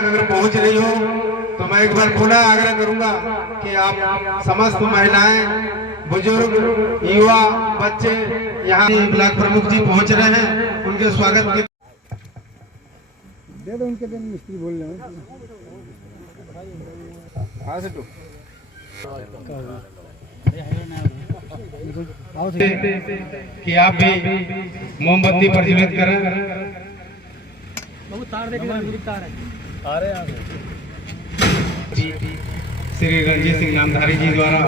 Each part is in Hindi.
अगर पहुंच रही हो तो मैं एक बार खुला आग्रह करूंगा कि आप समस्त महिलाएं, बुजुर्ग, युवा, बच्चे यहाँ ब्लॉक प्रमुख जी पहुंच रहे हैं, उनके स्वागत के दे दो उनके दिन मिस्त्री बोल रहे हैं कि आप भी मोमबत्ती प्रज्वलित करें। श्री रणजीत सिंह नामधारी जी द्वारा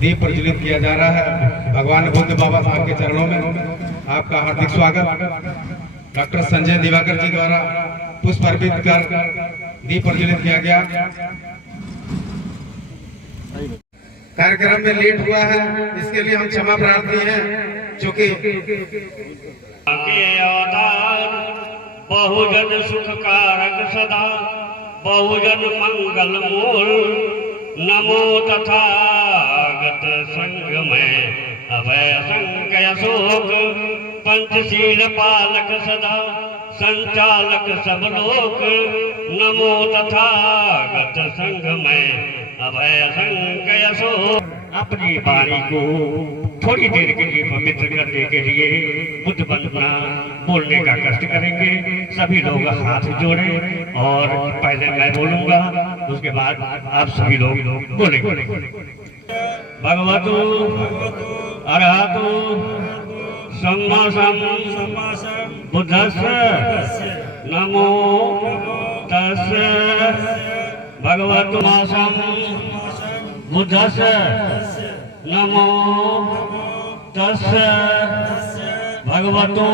दीप प्रज्वलित किया जा रहा है। भगवान बुद्ध बाबा साहब के चरणों में आपका हार्दिक स्वागत। डॉक्टर संजय दिवाकर जी द्वारा पुष्प अर्पित कर दीप प्रज्वलित किया गया। कार्यक्रम में लेट हुआ है, इसके लिए हम क्षमा प्रार्थी हैं, क्योंकि बहुजन सुख कारक सदा बहुजन मंगल मूल नमो तथागत संग में अभय संकय शोक पंचशील पालक सदा संचालक सब लोक नमो तथागत संग में अभय संकय शोक। अपनी वाणी को थोड़ी देर के लिए पवित्र करने के लिए बुद्ध वंदना बोलने का कष्ट करेंगे। सभी लोग हाथ जोड़े और पहले मैं बोलूंगा, उसके बाद आप सभी लोग बोलेंगे। भगवतो अरहतो सम्मा बुद्धस्य नमो तस्य भगवतो बुद्धस्य नमो तस्य भगवतो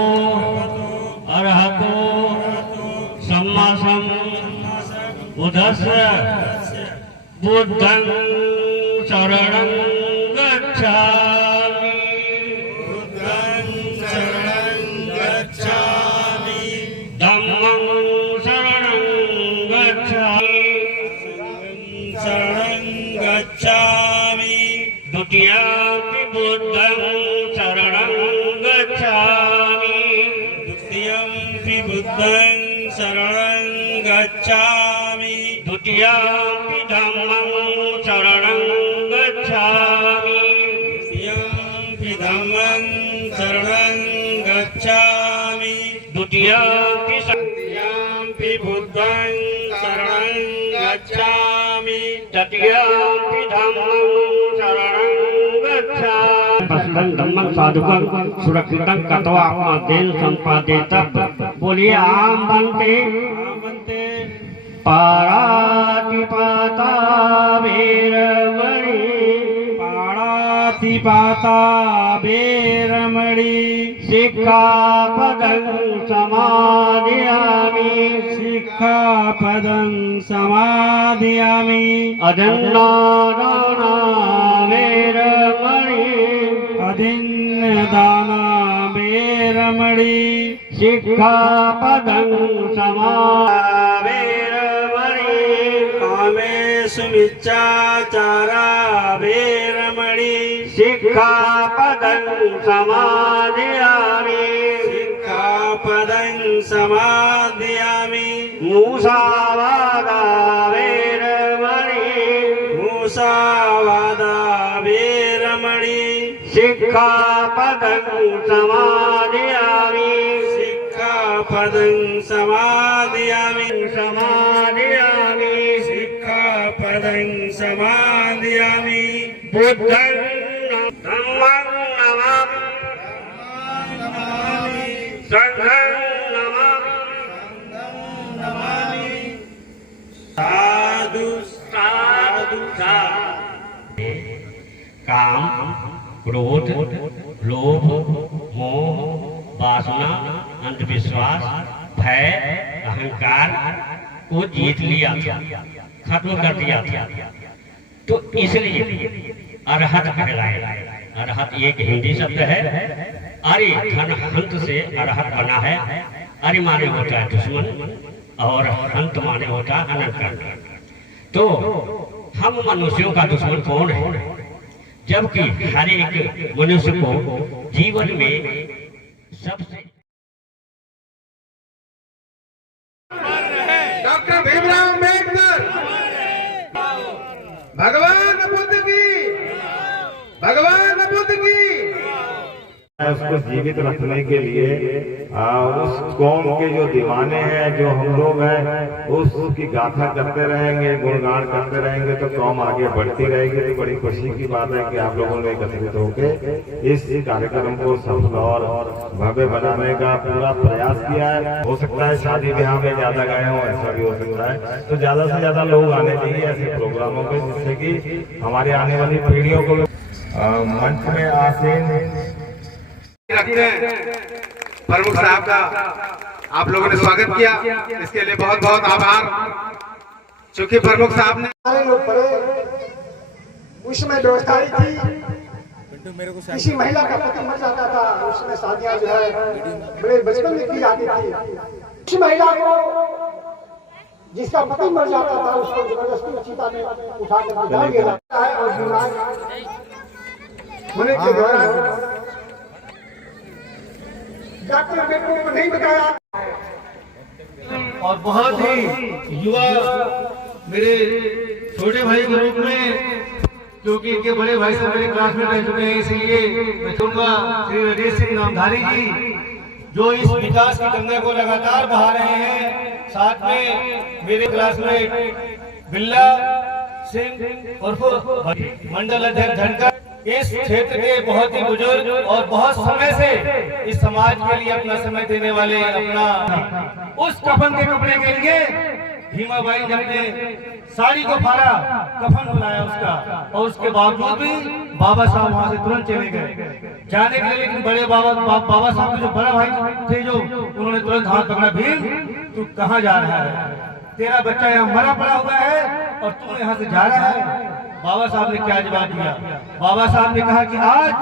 अरहतो सम्मा बुद्धस्य बुद्धं शरणं गच्छामि धम्मं शरणं गच्छामि द्वितीयंपि बुद्धं शरणं गच्छामि द्वितीयंपि धम्मं शरणं गच्छामि द्वितीयंपि बुद्धं शरणं गच्छामि तृतीयंपि धम्मं शरणं गच्छामि धम्मं साधुकं सुरक्षितं कृत्वा आत्मदेन सम्पादेतः। बोलिए आम बनते पारातिपाता वेरमणि सिक्खापदं समादयामि अदन्नादाना वेरमणि सिक्खापदं समादयामि कामेषु मिच्छाचारा वेरमणि सिक्खापदं समादयामि मूसावादा वेरमणि सिक्खापदं समादयामि समादयामि बुद्धं धम्मं नमामि संघं नमामि साधु साधु काम क्रोध लोभ मोह वासना अंधविश्वास भय अहंकार को जीत लिया था, खत्म कर दिया था। तो इसलिए अरहत कहलाए। अरहत एक हिंदी शब्द है। अरे धन हंत से अरहत बना है। अरे माने होता है दुश्मन और हंत माने होता है अनंत। तो हम मनुष्यों का दुश्मन कौन है? जबकि हर एक मनुष्य को जीवन में सबसे है उसको जीवित रखने के लिए उस कौम के जो दीवाने हैं, जो हम लोग हैं, उसकी गाथा करते रहेंगे, गुणगान करते रहेंगे तो कौम आगे बढ़ती रहेगी। तो बड़ी खुशी की बात है कि आप लोगों ने एकत्रित होकर इस कार्यक्रम को सफल और भव्य बनाने का पूरा प्रयास किया है। हो सकता है शादी ब्याह में ज्यादा गए हों, ऐसा भी हो सकता है, तो ज्यादा से ज्यादा लोग आने चाहिए ऐसे प्रोग्रामों में, जिससे कि हमारे आने वाली पीढ़ियों को मंच में आसीन रखते हैं। प्रमुख साहब का आप लोगों ने स्वागत किया, इसके लिए बहुत बहुत आभार। चूंकि प्रमुख साहब ने सारे लोग पढ़े, उसमें व्यवस्था थी, किसी महिला का पति मर जाता था, उसमें शादियां जो है बड़े बचपन में की जाती थी। किसी महिला को जिसका पति मर जाता था उसको जबरदस्ती चिता में उठा कर डाल दिया जाता है और होने के दौरान डॉक्टर बेटों को नहीं बताया। और बहुत ही युवा मेरे छोटे भाई के रूप में, क्योंकि इनके बड़े भाई से मेरे क्लासमेट रह चुके हैं, इसलिए मैं कहूँगा श्री राजेश सिंह नामधारी जी, जो इस विकास की गंगा को लगातार बहा रहे हैं। साथ में मेरे क्लासमेट बिल्ला सिंह और मंडल अध्यक्ष धनकर, इस क्षेत्र के बहुत ही बुजुर्ग और बहुत समय से इस समाज के लिए अपना समय देने वाले, अपना उस कफन के कपड़े के लिए भीमाबाई जब ने साड़ी को फाड़ा, कफन बुलाया उसका, और उसके बावजूद भी बाबा साहब वहां से तुरंत चले गए जाने के लिए। लेकिन बड़े बाबा साहब के जो बड़ा भाई थे, जो उन्होंने तुरंत हाथ पकड़ा, भीम तू कहाँ जा रहा है, तेरा बच्चा यहाँ मरा पड़ा हुआ है और तू यहाँ से जा रहा है। बाबा साहब ने क्या जवाब दिया? बाबा साहब ने कहा कि आज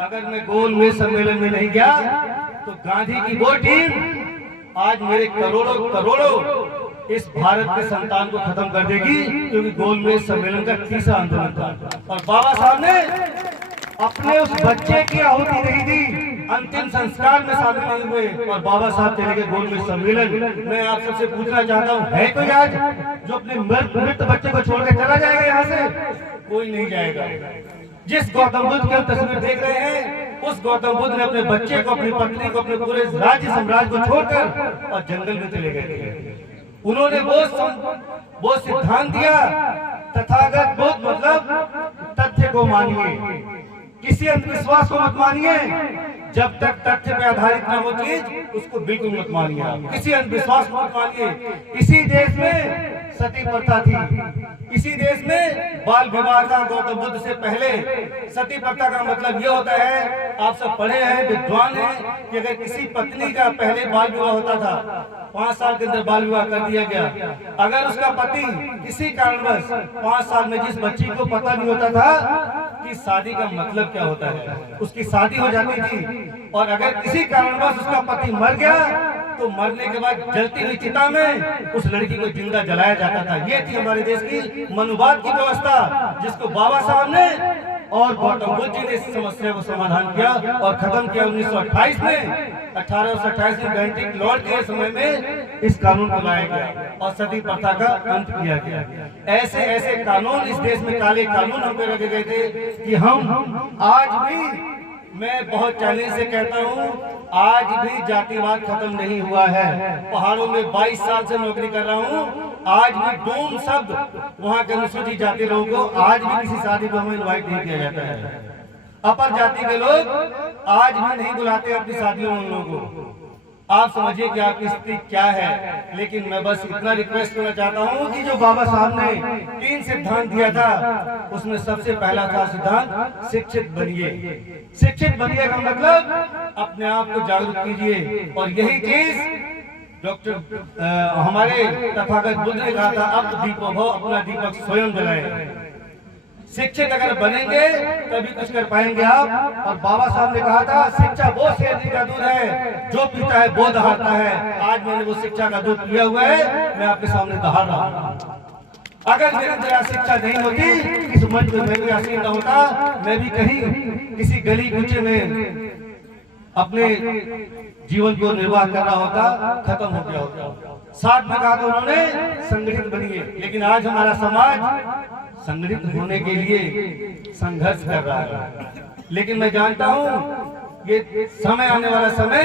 अगर मैं गोलमेज सम्मेलन में नहीं गया तो गांधी की वो टीम आज मेरे करोड़ों करोड़ों इस भारत के संतान को खत्म कर देगी, क्योंकि गोलमेज सम्मेलन का तीसरा आंदोलन था। और बाबा साहब ने अपने उस बच्चे की आहुति नहीं दी, अंतिम संस्कार में शामिल नहीं हुए और बाबा साहब चले गए गोलमेज सम्मेलन। मैं आप सबसे पूछना चाहता हूँ, है कोई आज जो अपने मृत बच्चे को छोड़कर चला जाएगा यहाँ से? कोई नहीं जाएगा। जिस गौतम बुद्ध की हम तस्वीर देख रहे हैं, उस गौतम बुद्ध ने अपने बच्चे को, अपनी पत्नी को, अपने पूरे राज्य साम्राज्य को छोड़कर और जंगल में चले गए थे। उन्होंने वो सिद्धांत दिया, तथागत बुद्ध मतलब तथ्य को मानिए, किसी अंधविश्वास को मत मानिए। जब तक तथ्य पे आधारित न हो चीज, उसको बिल्कुल मत मानिए, किसी अंधविश्वास को मत मानिए। इसी देश में सती प्रथा थी, इसी देश में बाल विवाह था। गौतम बुद्ध से पहले सती प्रथा का मतलब यह होता है, आप सब पढ़े हैं, विद्वान हैं, कि अगर किसी पत्नी का पहले बाल विवाह होता था, 5 साल के अंदर बाल विवाह कर दिया गया, अगर उसका पति किसी कारणवश 5 साल में जिस बच्ची को पता नहीं होता था कि शादी का मतलब क्या होता है, उसकी शादी हो जाती थी। और अगर किसी कारणवश उसका पति मर गया तो मरने के बाद जलती हुई चिता में उस लड़की को जिंदा जलाया जाता था। ये थी हमारे देश की मनुवाद की व्यवस्था, जिसको बाबा साहब ने और गौतम बुद्ध जी ने इस समस्या को समाधान किया और खत्म किया 1928 में। 1828 में बेंटिक लॉर्ड के समय में इस कानून को लाया गया और सती प्रथा का अंत किया गया। ऐसे ऐसे कानून इस देश में, काले कानून हम पे रखे गए थे कि हम आज भी, मैं बहुत चैलेंज से कहता हूँ, आज भी जातिवाद खत्म नहीं हुआ है। पहाड़ों में 22 साल से नौकरी कर रहा हूँ, आज भी डूम शब्द वहाँ के अनुसूचित जाति लोगों को आज भी किसी शादी को हमें इनवाइट नहीं किया जाता है। अपर जाति के लोग आज भी नहीं बुलाते अपनी शादियों में उन लोगों को। आप समझिए कि आपकी स्थिति क्या है। लेकिन मैं बस इतना रिक्वेस्ट करना चाहता हूँ कि जो बाबा साहब ने 3 सिद्धांत दिया था, उसमें सबसे पहला था सिद्धांत शिक्षित बनिए। शिक्षित बनिए का मतलब अपने आप को जागरूक कीजिए। और यही चीज डॉक्टर हमारे तथागत बुद्ध ने कहा था, अब दीपो भव, अपना दीपक स्वयं जलाए। शिक्षित अगर बनेंगे तभी कुछ कर पाएंगे आप। और बाबा साहब ने कहा था, शिक्षा वो शेरनी का दूध है, जो पीता है वो दहाड़ता है। आज मैंने वो शिक्षा का दूध पिया हुआ है, मैं आपके सामने दहाड़ रहा हूँ। अगर मेरे अंदर शिक्षा नहीं होती, इस मंच में मैं भी आसीन न होता, मैं भी कहीं किसी गली कूचे में अपने जीवन को निर्वाह कर रहा होता, खत्म हो गया होता। साथ में कहा तो उन्होंने संगठित बनिए। लेकिन आज हमारा समाज संगठित होने के लिए संघर्ष कर रहा है। लेकिन मैं जानता हूं ये समय आने वाला समय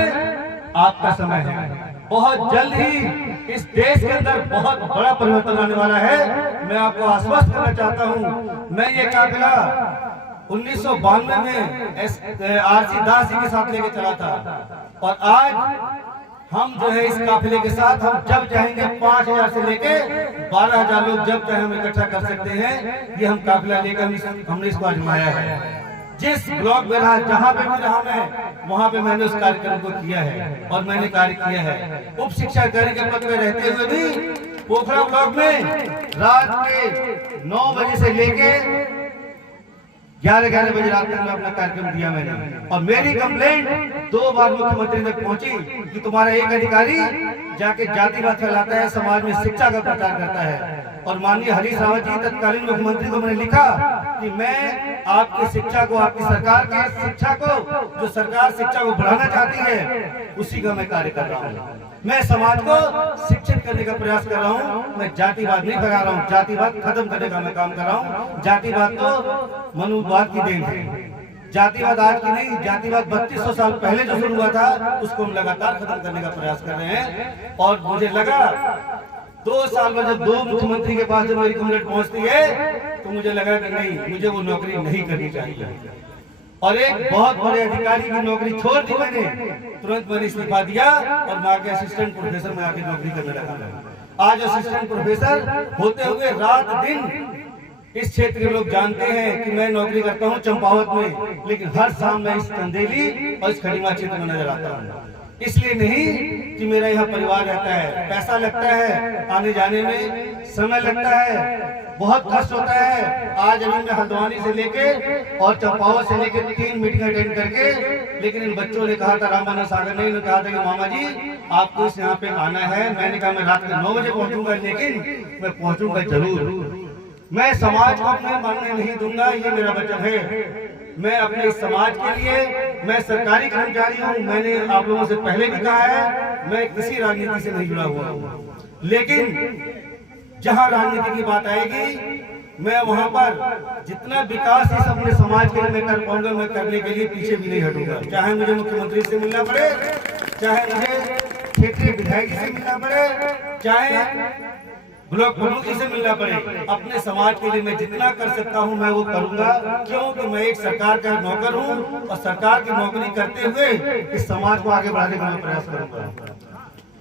आपका समय है। बहुत जल्द ही इस देश के अंदर बहुत बड़ा परिवर्तन आने वाला है। मैं आपको आश्वस्त करना चाहता हूँ। मैं ये काफिला 1992 में आरसी दास जी के साथ लेके चला था और आज हम जो है इस काफिले के साथ हम जब चाहेंगे 5000 से लेके 12000 लोग जब चाहे हम इकट्ठा कर सकते हैं। ये हम काफिला लेकर हमने इसको आजमाया है। जिस ब्लॉक में रहा, जहाँ पे भी रहा मैं, वहाँ पे मैंने उस कार्यक्रम को किया है और मैंने कार्य किया है। उप शिक्षा अधिकारी के पद में रहते हुए भी पोखरा ब्लॉक में रात के 9 बजे से लेके 11 बजे रात तक में अपना कार्यक्रम दिया मैंने। और मेरी कंप्लेंट 2 बार मुख्यमंत्री तक पहुंची कि तुम्हारा एक अधिकारी जाके जातिवाद फैलाता है, समाज में शिक्षा का प्रचार करता है। और माननीय हरीश रावत जी तत्कालीन मुख्यमंत्री को मैंने लिखा कि मैं आपकी शिक्षा को, आपकी सरकार की शिक्षा को, जो सरकार शिक्षा को बढ़ाना चाहती है, उसी का मैं कार्य कर रहा हूँ। मैं समाज को शिक्षित करने का प्रयास कर रहा हूँ। मैं जातिवाद नहीं फैला रहा हूँ, जातिवाद खत्म करने का मैं काम कर रहा हूँ। जातिवाद तो मनुवाद की देन है। जातिवाद आज की नहीं, जातिवाद 3200 साल पहले जो शुरू हुआ था उसको हम लगातार खत्म करने का प्रयास कर रहे हैं। और मुझे लगा 2 साल में जब 2 मुख्यमंत्री के पास जब मेरी कंप्लेंट पहुंचती है तो मुझे लगा कि नहीं, मुझे वो नौकरी नहीं करनी चाहिए। और एक बहुत बड़े अधिकारी की नौकरी छोड़ दी मैंने, तुरंत मैंने इस्तीफा दिया और मैं आके असिस्टेंट प्रोफेसर में आके नौकरी करने लगा। आज असिस्टेंट प्रोफेसर होते हुए रात दिन इस क्षेत्र के लोग जानते हैं कि मैं नौकरी करता हूं चंपावत में, लेकिन हर शाम मैं इस चंदेली और इस खड़ीमा क्षेत्र में नजर आता हूं। इसलिए नहीं कि मेरा यहाँ परिवार रहता है, पैसा लगता है, आने जाने में समय लगता है, बहुत कष्ट होता है। आज अभी मैं हल्द्वानी से लेके और चंपावत से लेके 3 मीटिंग अटेंड करके, लेकिन इन बच्चों ने कहा था, रामबहादुर सागर ने कहा था कि मामा जी आपको इस यहाँ पे आना है। मैंने कहा मैं रात के 9 बजे पहुंचूंगा, लेकिन मैं पहुंचूंगा जरूर। मैं समाज को अपने मानने नहीं दूंगा, ये मेरा वचन है। मैं अपने इस समाज के लिए, मैं सरकारी कर्मचारी हूँ। मैंने आप लोगों से पहले भी कहा है, मैं किसी राजनीति से नहीं जुड़ा हुआ हूँ, लेकिन जहाँ राजनीति की बात आएगी मैं वहाँ पर जितना विकास इस अपने समाज के लिए मैं कर पाऊंगा, मैं करने के लिए पीछे भी नहीं हटूंगा। चाहे मुझे मुख्यमंत्री से मिलना पड़े, चाहे मुझे क्षेत्रीय विधायक से मिलना पड़े, चाहे ब्लॉक प्रमुख जी से मिलना पड़े, अपने समाज के लिए मैं जितना कर सकता हूं मैं वो करूंगा। क्योंकि मैं एक सरकार का नौकर हूं और सरकार की नौकरी करते हुए इस समाज को आगे बढ़ाने का मैं प्रयास करूंगा।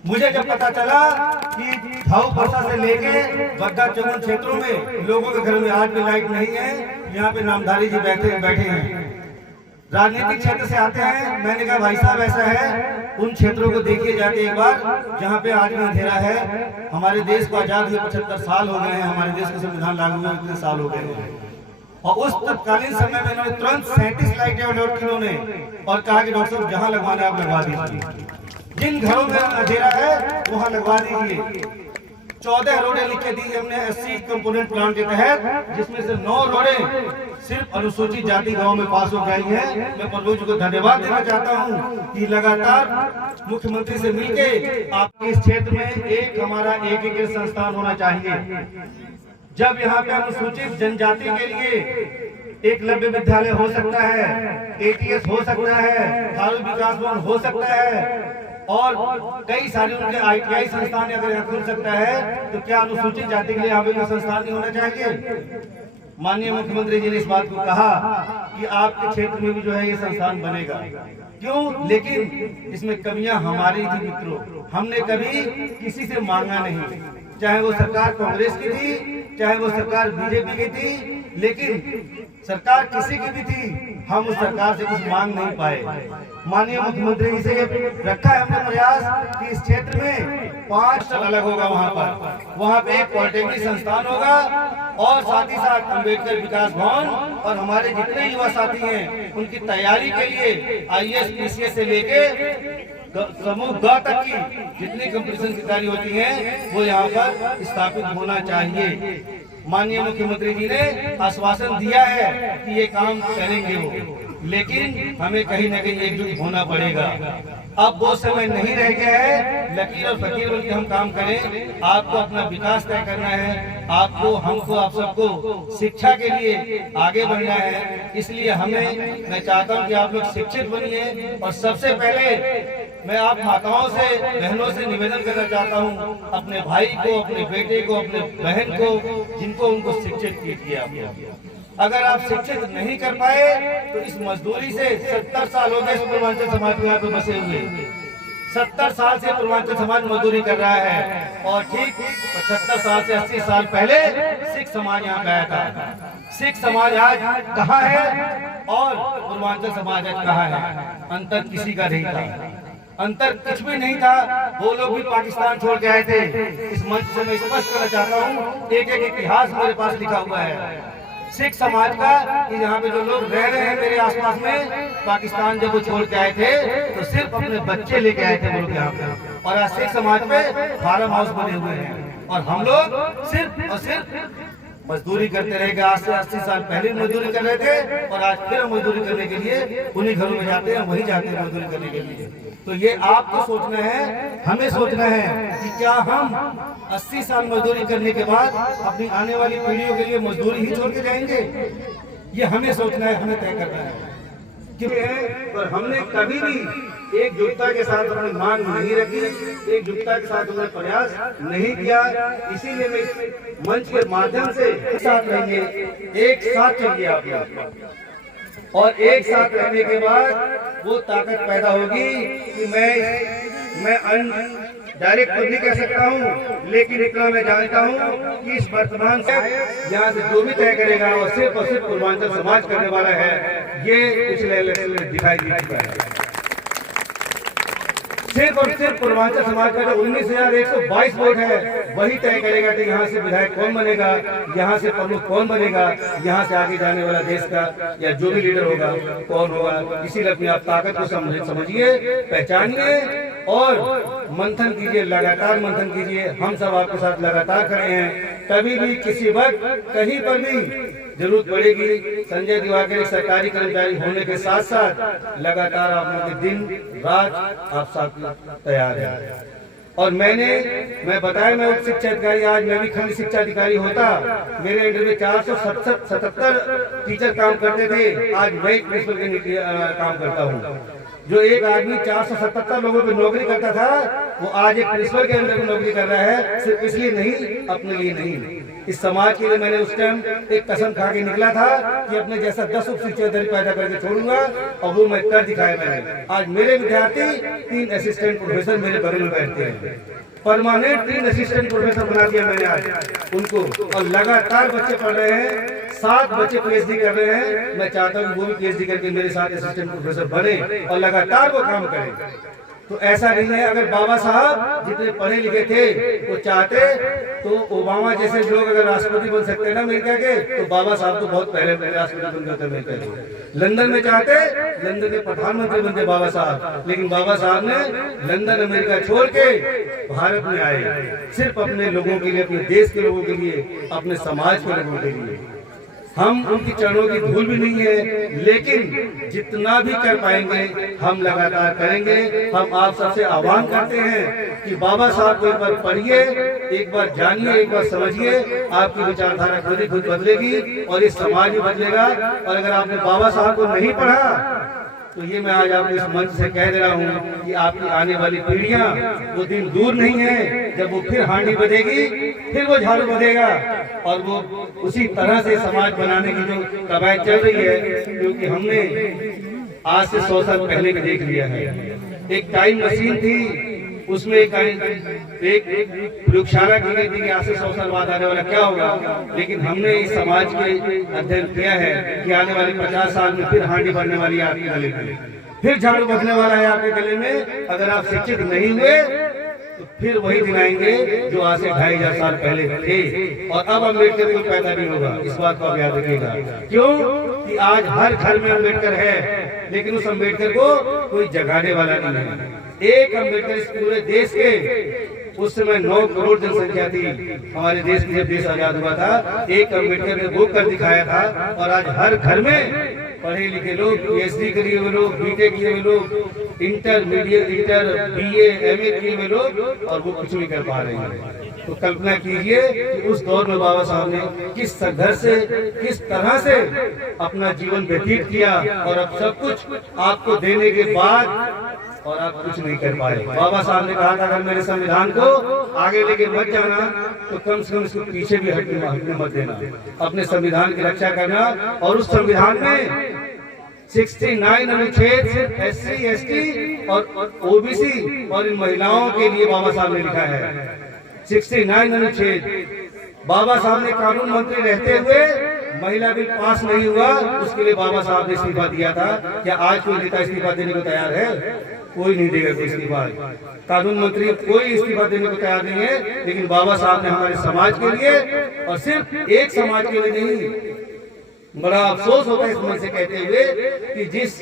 मुझे जब पता चला कि भाऊ परसा से लेके बग्गा चौगुन क्षेत्रों में लोगों के घर में आज भी लाइट नहीं है, यहाँ पे नामधारी जी बैठे हैं, राजनीतिक क्षेत्र से आते हैं। मैंने कहा भाई साहब ऐसा है, उन क्षेत्रों को देखिए जाके एक बार जहाँ पे आज भी अंधेरा है। हमारे देश को आजाद हुए 75 साल हो गए हैं, हमारे देश का संविधान लागू हुए इतने साल हो गए हैं। और उस तत्कालीन समय में इन्होंने तुरंत 37 लाइटें अलॉट की इन्होंने और कहा कि डॉक्टर साहब जहाँ लगवाना आप लगवा दीजिए, जिन घरों में अंधेरा है वहाँ लगवा दीजिए। 14 रोडें लिख के दी हमने 80 कंपोनेंट प्लान के तहत, जिसमें से 9 रोडें सिर्फ अनुसूचित जाति गांव में पास हो गई है। मैं प्रभु जी को धन्यवाद देना चाहता हूं कि लगातार मुख्यमंत्री से मिलके आपके इस क्षेत्र में एक हमारा एक संस्थान होना चाहिए। जब यहाँ पे अनुसूचित जनजाति के लिए एकलव्य विद्यालय हो सकता है, ATS हो सकता है, थारू विकास भवन हो सकता है और कई सारे उनके ITI संस्थान अगर यहाँ खुल सकता है, तो क्या अनुसूचित जाति के लिए यहाँ पे संस्थान नहीं होना चाहिए? माननीय मुख्यमंत्री जी ने इस बात को कहा कि आपके क्षेत्र में भी जो है ये संस्थान बनेगा। क्यों? लेकिन इसमें कमियां हमारी थी मित्रों, हमने कभी किसी से मांगा नहीं, चाहे वो सरकार कांग्रेस की थी, चाहे वो सरकार बीजेपी की थी, लेकिन सरकार किसी की भी थी, हम उस सरकार से कुछ मांग नहीं पाए। माननीय मुख्यमंत्री जी से रखा है हमने प्रयास कि इस क्षेत्र में 5 स्टॉल अलग होगा, वहाँ पे एक पॉलिटेक्निक संस्थान होगा और साथ ही साथ अम्बेडकर विकास भवन और हमारे जितने युवा साथी हैं उनकी तैयारी के लिए IAS PCS से लेके समूह ग तक की जितनी कंपटीशन की तैयारी होती है वो यहाँ पर स्थापित होना चाहिए। माननीय मुख्यमंत्री जी ने आश्वासन दिया है कि ये काम करेंगे वो, लेकिन हमें कहीं न कहीं एकजुट होना पड़ेगा। अब वो समय नहीं रह गया है लकीर और फकीर बन के हम काम करें। आपको अपना विकास तय करना है, आपको, हमको, आप सबको शिक्षा के लिए आगे बढ़ना है। इसलिए मैं चाहता हूं कि आप लोग शिक्षित बनिए। और सबसे पहले मैं आप माताओं से, बहनों से निवेदन करना चाहता हूं, अपने भाई को, अपने बेटे को, अपने बहन को, जिनको उनको शिक्षित कीजिए आप। अगर आप शिक्षित नहीं कर पाए तो इस मजदूरी से 70 साल हो गए इस पूर्वांचल समाज में यहाँ पे बसे हुए। 70 साल से पूर्वांचल समाज मजदूरी कर रहा है। और ठीक 75 साल से 80 साल पहले सिख समाज यहाँ पे आया था। सिख समाज आज कहाँ है और पूर्वांचल समाज आज कहाँ है? अंतर किसी का नहीं था, अंतर कुछ भी नहीं था। वो लोग भी पाकिस्तान छोड़ के आए थे। इस मंच से मैं स्पष्ट करना चाहता हूँ, एक एक इतिहास मेरे पास लिखा हुआ है सिख समाज का, कि यहाँ पे जो लोग रह रहे हैं मेरे आसपास में, पाकिस्तान जब वो छोड़ के आए थे तो सिर्फ अपने बच्चे लेके आए थे वो लोग यहाँ पे। और आज सिख समाज पे फार्म हाउस बने हुए हैं और हम लोग सिर्फ और सिर्फ मजदूरी करते रहेंगे। आज से 80 साल पहले मजदूरी कर रहे थे और आज फिर मजदूरी करने के लिए उन्हीं घरों में जाते हैं, वहीं जाते हैं मजदूरी करने के लिए। तो ये आपको सोचना है, हमें सोचना है कि क्या हम 80 साल मजदूरी करने के बाद अपनी आने वाली पीढ़ियों के लिए मजदूरी ही छोड़ के जाएंगे? ये हमें सोचना है, हमें तय करना है। पर हमने कभी भी एकजुटता के साथ अपनी मांग नहीं रखी, एकजुटता के साथ हमने प्रयास नहीं किया। इसीलिए मैं इस मंच के माध्यम से साथ रहेंगे, एक साथ चलिए आप। और एक साथ रहने के बाद वो ताकत पैदा होगी कि मैं डायरेक्ट तो नहीं कह सकता हूँ, लेकिन इतना मैं जानता हूँ कि इस वर्तमान से यहाँ से जो भी तय करेगा वो सिर्फ और सिर्फ पूर्वांचल समाज करने वाला है। ये पिछले इलेक्शन में दिखाई दे चुका है। सिर्फ और सिर्फ पूर्वांचल समाज का जो 19,122 वोट है वही तय करेगा कि यहाँ से विधायक कौन बनेगा, यहाँ से प्रमुख कौन बनेगा, यहाँ से आगे जाने वाला देश का या जो भी लीडर होगा कौन होगा। इसीलिए अपनी आप ताकत को समझिए, पहचानिए और मंथन कीजिए, लगातार मंथन कीजिए। हम सब आपके साथ लगातार खड़े हैं। कभी भी किसी वक्त कहीं पर भी जरूरत पड़ेगी, संजय दिवाकर एक सरकारी कर्मचारी होने के साथ साथ लगातार आप लोगों के दिन रात आप साथ तैयार हैं। और मैं बताया, मैं उच्च शिक्षा अधिकारी, आज मैं भी खंड शिक्षा अधिकारी होता, मेरे अंडर में 477 टीचर काम करते थे, आज मैं एक प्रिंसिपल के काम करता हूँ। जो एक आदमी 477 लोगों पे नौकरी करता था, वो आज एक प्रिंसिपल के अंदर नौकरी कर रहा है। सिर्फ इसलिए नहीं, अपने लिए नहीं, इस समाज के लिए मैंने उस टाइम एक कसम खा के निकला था कि अपने जैसा 10 उप शिक्षा अधिकारी पैदा करके छोड़ूंगा, और वो मैं कर दिखाया मैंने। आज मेरे विद्यार्थी 3 असिस्टेंट प्रोफेसर मेरे बगल में बैठते हैं, परमानेंट 3 असिस्टेंट प्रोफेसर बना दिया मैंने आज उनको, और लगातार बच्चे पढ़ रहे हैं। 7 बच्चे पीएचडी कर रहे हैं। मैं चाहता हूँ वो भी पीएचडी करके मेरे साथ असिस्टेंट प्रोफेसर बने और लगातार वो काम करें। तो ऐसा नहीं है, अगर बाबा साहब जितने पढ़े लिखे थे वो चाहते तो ओबामा जैसे लोग अगर राष्ट्रपति बन सकते हैं ना अमेरिका के, तो बाबा साहब तो बहुत पहले राष्ट्रपति बन गए अमेरिका के। लंदन में चाहते, लंदन के प्रधानमंत्री बनते बाबा साहब, लेकिन बाबा साहब ने लंदन अमेरिका छोड़ के भारत में आए, सिर्फ अपने लोगों के लिए, अपने देश के लोगों के लिए, अपने समाज के लोगों के लिए। हम उनकी चरणों की धूल भी नहीं है, लेकिन जितना भी कर पाएंगे हम लगातार करेंगे। हम आप सबसे आह्वान करते हैं कि बाबा साहब को एक बार पढ़िए, एक बार जानिए, एक बार समझिए, आपकी विचारधारा खुद ही खुद बदलेगी और इस समाज भी बदलेगा। और अगर आपने बाबा साहब को नहीं पढ़ा तो ये मैं आज आपको इस मंच से कह दे रहा हूँ कि आपकी आने वाली पीढ़ियां, वो दिन दूर नहीं है जब वो फिर हांडी बजेगी, फिर वो झाड़ू बजेगा, और वो उसी तरह से समाज बनाने की जो कवायद चल रही है, क्योंकि हमने आज से 100 साल पहले का देख लिया है। एक टाइम मशीन थी, उसमें एक प्रयोगशाला की गई थी कि आज से 100 साल बाद आने वाला क्या होगा, लेकिन हमने इस समाज के अध्ययन किया है कि आने वाले 50 साल में फिर हांडी भरने वाली है आपके गले में, फिर झाड़ू बजने वाला है आपके गले में। अगर आप शिक्षित नहीं हुए तो फिर वही दिन आएंगे जो आज से 2500 साल पहले थे। और अब अम्बेडकर कोई पैदा नहीं होगा, इस बात को आप याद रखिएगा। क्यों कि आज हर घर में अम्बेडकर है, लेकिन उस अम्बेडकर को कोई जगाने वाला नहीं है। एक अम्बेडकर इस पूरे देश के, उस समय 9 करोड़ जनसंख्या थी हमारे देश में जब देश आजाद हुआ था, एक अम्बेडकर ने वो कर दिखाया था। और आज हर घर में पढ़े लिखे लोग, पीएचडी किए हुए लोग, बीटेक किए हुए लोग, इंटरमीडिएट, इंटर, बीए, एमए किए हुए लोग और वो कुछ नहीं कर पा रहे हैं। तो कल्पना कीजिए कि उस दौर में बाबा साहब ने किस संघर्ष से, किस तरह से अपना जीवन व्यतीत किया, और अब सब कुछ आपको देने के बाद और आप कुछ नहीं कर पाए। बाबा साहब ने कहा था अगर मेरे संविधान को आगे लेके मत जाना तो कम से कम इसको पीछे भी हटने मत देना, अपने संविधान की रक्षा करना। और उस संविधान में 69 अनुच्छेद सिर्फ SC, ST और OBC और इन महिलाओं के लिए बाबा साहब ने लिखा है। 69 अनुच्छेद। बाबा साहब ने कानून मंत्री रहते हुए महिला बिल पास नहीं हुआ, उसके लिए बाबा साहब ने इस्तीफा दिया था। क्या आज कोई नेता इस्तीफा देने को तैयार है? कोई नहीं देगा कोई इस्तीफा। कानून मंत्री कोई इस्तीफा देने को तैयार नहीं है। लेकिन बाबा साहब ने हमारे समाज के लिए, और सिर्फ एक समाज के लिए नहीं, बड़ा अफसोस होता है इस मन से कहते हुए कि जिस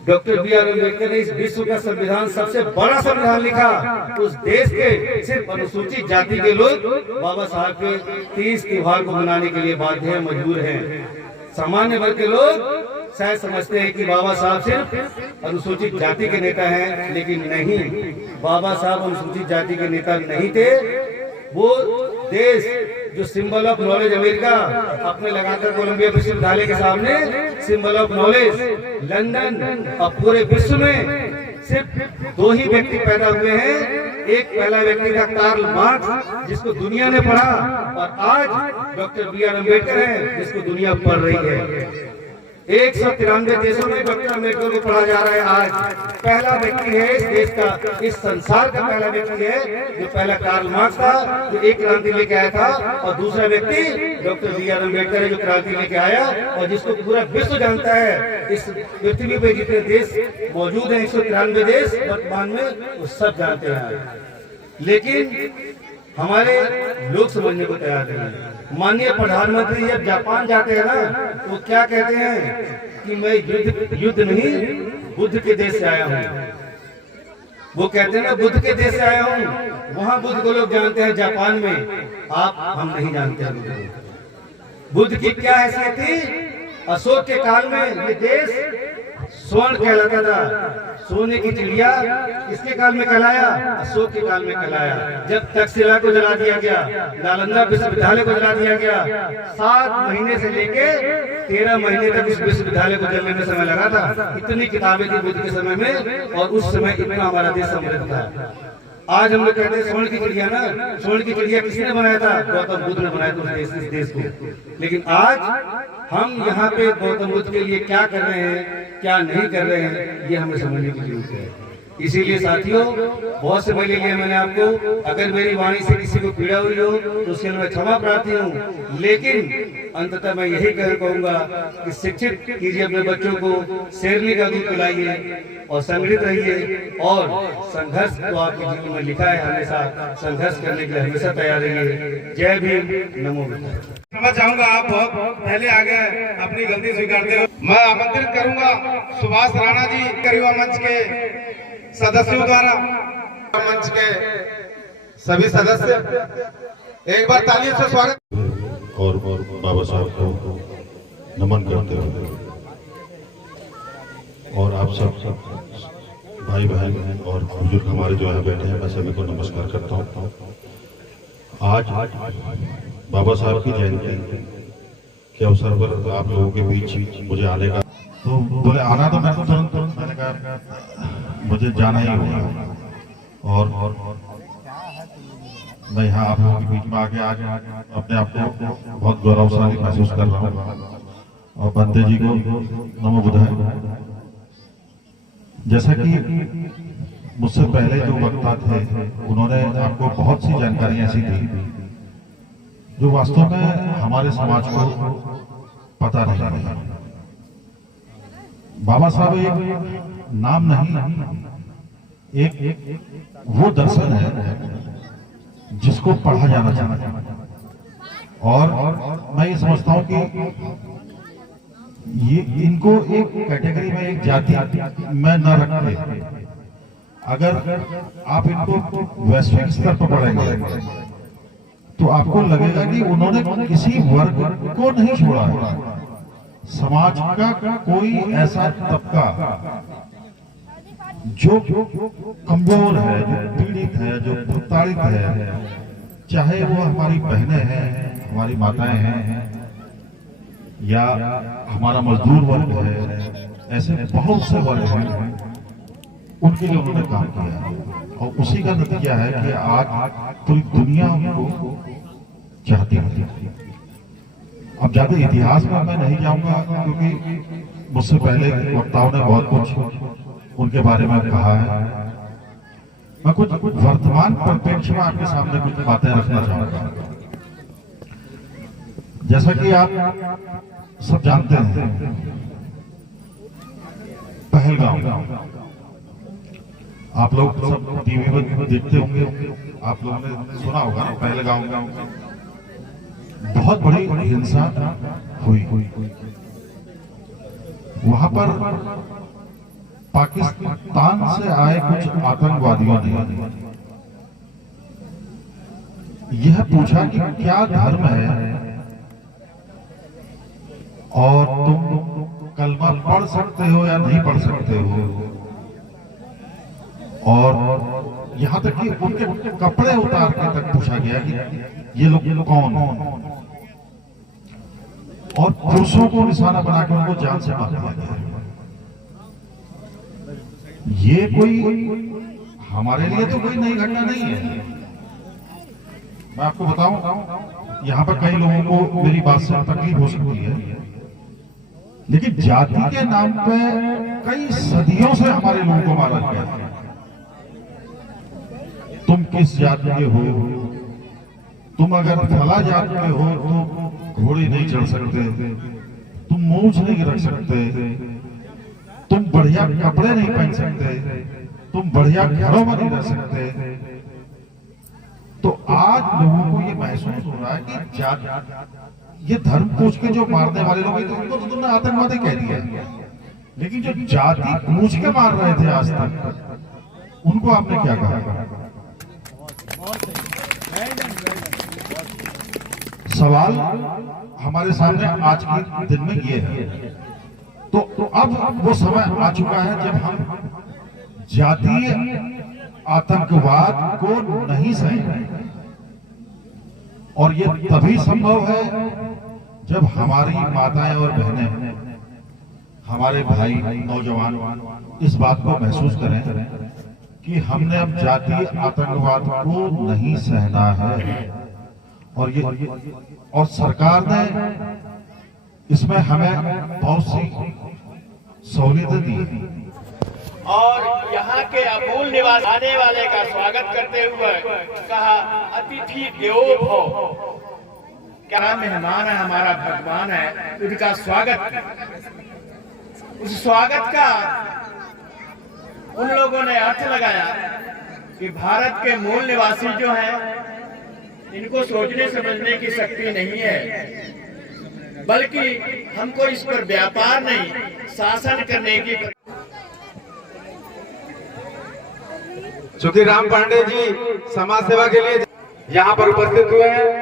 डॉक्टर B.R. अम्बेडकर ने इस विश्व का संविधान, सबसे बड़ा संविधान लिखा, उस देश के सिर्फ अनुसूचित जाति के लोग बाबा साहब के 30 त्योहार को मनाने के लिए बाध्य हैं, मजबूर हैं। सामान्य वर्ग के लोग शायद समझते हैं कि बाबा साहब सिर्फ अनुसूचित जाति के नेता हैं, लेकिन नहीं, बाबा साहब अनुसूचित जाति के नेता नहीं थे। वो देश जो सिंबल ऑफ नॉलेज अमेरिका अपने लगाकर कोलंबिया विश्वविद्यालय के सामने सिंबल ऑफ नॉलेज लंदन, और पूरे विश्व में सिर्फ 2 ही व्यक्ति पैदा हुए हैं। एक पहला व्यक्ति था कार्ल मार्क्स, जिसको दुनिया ने पढ़ा, और आज डॉक्टर B.R. अम्बेडकर है, जिसको दुनिया पढ़ रही है। 193 देशों में डॉक्टर अम्बेडकर को पढ़ा जा रहा है। आज पहला व्यक्ति है इस देश का, इस संसार का पहला व्यक्ति है। जो पहला कार्ल मार्क्स था, जो एक क्रांति लेके आया था, और दूसरा व्यक्ति डॉक्टर B.R. अम्बेडकर है, जो क्रांति लेके आया और जिसको पूरा विश्व जानता है। इस पृथ्वी पे जितने देश मौजूद हैं, 193 देश वर्तमान में, वो सब जानते हैं। लेकिन हमारे लोग समझने को तैयार नहीं है। माननीय प्रधानमंत्री जब जापान जाते हैं ना, तो क्या कहते हैं कि मैं युद्ध नहीं, बुद्ध के देश से आया हूँ। वो कहते हैं ना, बुद्ध के देश से आया हूँ। वहाँ बुद्ध को लोग जानते हैं, जापान में हम नहीं जानते हैं। बुद्ध की क्या हैसियत थी? अशोक के काल में ये देश स्वर्ण कहलाता था। सोने की चिड़िया किसके काल में कहलाया? अशोक के काल में कहलाया। जब तक्षशिला को जला दिया गया, नालंदा विश्वविद्यालय को जला दिया गया, 7 महीने से लेके 13 महीने तक इस विश्वविद्यालय को जलने में समय लगा था। इतनी किताबें थी बुद्ध के समय में, और उस समय इतना हमारा देश समृद्ध था। आज हम लोग कहते हैं स्वर्ण की चिड़िया ना, स्वर्ण की चिड़िया किसने बनाया था? गौतम बुद्ध ने बनाया था इस देश को। लेकिन आज हम यहाँ पे गौतम बुद्ध के लिए क्या कर रहे हैं, क्या नहीं कर रहे हैं, ये हमें समझने की जरूरत है। इसीलिए साथियों, बहुत से पहले लिए मैंने आपको, अगर मेरी वाणी से किसी को पीड़ा हुई हो तो उसके लिए मैं क्षमा प्रार्थी हूँ। लेकिन अंततः मैं यही कहूँगा कि शिक्षित कीजिए अपने बच्चों को, शेरनी का दूध पिलाइए और संगठित रहिए। और संघर्ष तो आपके जीवन में लिखा है, हमेशा संघर्ष करने के लिए हमेशा तैयार रहिए। जय भीम, नमो बुद्धाय। मैं चाहूंगा आप बहुत पहले आ गए, अपनी गलती स्वीकारते हो। मैं आमंत्रित करूंगा सुभाष राणा जी, युवा मंच के सदस्यों द्वारा, मंच के सभी सदस्य, एक बार तालियों से स्वागत। और बाबा साहब को नमन करते हुए, और आप सब भाई बहन और बुजुर्ग हमारे जो है बैठे हैं, मैं सभी को नमस्कार करता हूँ। आज बाबा साहब की जयंती के अवसर पर आप लोगों के बीच मुझे आने का, तो बोले आना, तो मैं तुरंत मैंने कहा मुझे जाना ही होगा। और मैं यहाँ आप लोगों के बीच में आके आज अपने आप को बहुत गौरवशाली महसूस कर रहा हूँ। और बंदे जी को नमो बुद्धाय। जैसा कि मुझसे पहले जो वक्ता थे, उन्होंने आपको बहुत सी जानकारी ऐसी दी जो वास्तव में हमारे समाज को पता नहीं है। बाबा साहब एक नाम नहीं, एक वो दर्शन है जिसको पढ़ा जाना चाहिए। और मैं ये समझता हूँ कि ये इनको एक कैटेगरी में, एक जाति में न रखते, अगर आप इनको वैश्विक स्तर पर पढ़ेंगे तो आपको लगेगा कि उन्होंने किसी वर्ग को नहीं छोड़ा है। समाज का कोई ऐसा तबका जो कमजोर है, जो पीड़ित है, जो प्रताड़ित है, चाहे वो हमारी बहनें हैं, हमारी माताएं हैं, या हमारा मजदूर वर्ग है, ऐसे बहुत से वर्ग हैं, उनके लिए उन्होंने काम किया और उसी का नतीजा है कि आज पूरी दुनिया उनको चाहती है। अब ज्यादा इतिहास में मैं नहीं जाऊंगा क्योंकि मुझसे पहले वक्ताओं ने बहुत कुछ उनके बारे में कहा है। मैं कुछ वर्तमान परिप्रेक्ष्य में आपके सामने कुछ बातें रखना चाहूंगा। जैसा कि आप सब जानते हैं, पहलगाम आप लोग सब टीवी पर देखते होंगे, आप लोगों ने सुना होगा ना, पहलगाम बहुत बड़ी हिंसा हुई। वहां पर पाकिस्तान से आए कुछ आतंकवादियों ने यह पूछा कि क्या धर्म है और तुम कलमा पढ़ सकते हो या नहीं पढ़ सकते हो, और यहां तक कि उनके कपड़े उतार के तक पूछा गया कि ये लोग कौन हैं, और पुरुषों को निशाना बना के उनको जान से मार दिया गया। ये कोई हमारे लिए तो कोई नई घटना नहीं है। मैं आपको बताऊं, यहाँ पर कई लोगों को मेरी बात से तकलीफ हो सकती है, लेकिन जाति के नाम पे कई सदियों से हमारे लोगों को मारा गया है। तुम किस जाति के हो, तुम अगर फला जाति के हो तो घोड़े नहीं चढ़ सकते, तुम मूंछ नहीं रख सकते, तुम बढ़िया कपड़े नहीं पहन सकते, तुम बढ़िया घरों में नहीं रह सकते। तो आज लोगों को ये महसूस हो रहा है कि ये धर्म पूछ के जो मारने वाले लोग हैं, तो उनको तो तुमने आतंकवादी कह दिया, लेकिन जो जाति पूछ के मार रहे थे आज तक, उनको आपने क्या कहा? सवाल हमारे सामने आज के दिन में ये है। तो अब वो समय आ चुका है जब हम जातीय आतंकवाद को नहीं सहेंगे, और ये तभी संभव है जब हमारी माताएं और बहनें, हमारे भाई नौजवान इस बात को महसूस करें कि हमने अब जातीय आतंकवाद को नहीं सहना है, और सरकार ने इसमें हमें बहुत सी सहूलियतें दी। और यहाँ के अमूल निवास आने वाले का स्वागत करते हुए कहा, अतिथि देवो भव। क्या मेहमान है, हमारा भगवान है, उनका स्वागत। उस स्वागत का उन लोगों ने अर्थ लगाया कि भारत के मूल निवासी जो हैं, इनको सोचने समझने की शक्ति नहीं है, बल्कि हमको इस पर व्यापार नहीं, शासन करने की। चूंकि राम पांडे जी समाज सेवा के लिए यहाँ पर उपस्थित हुए हैं,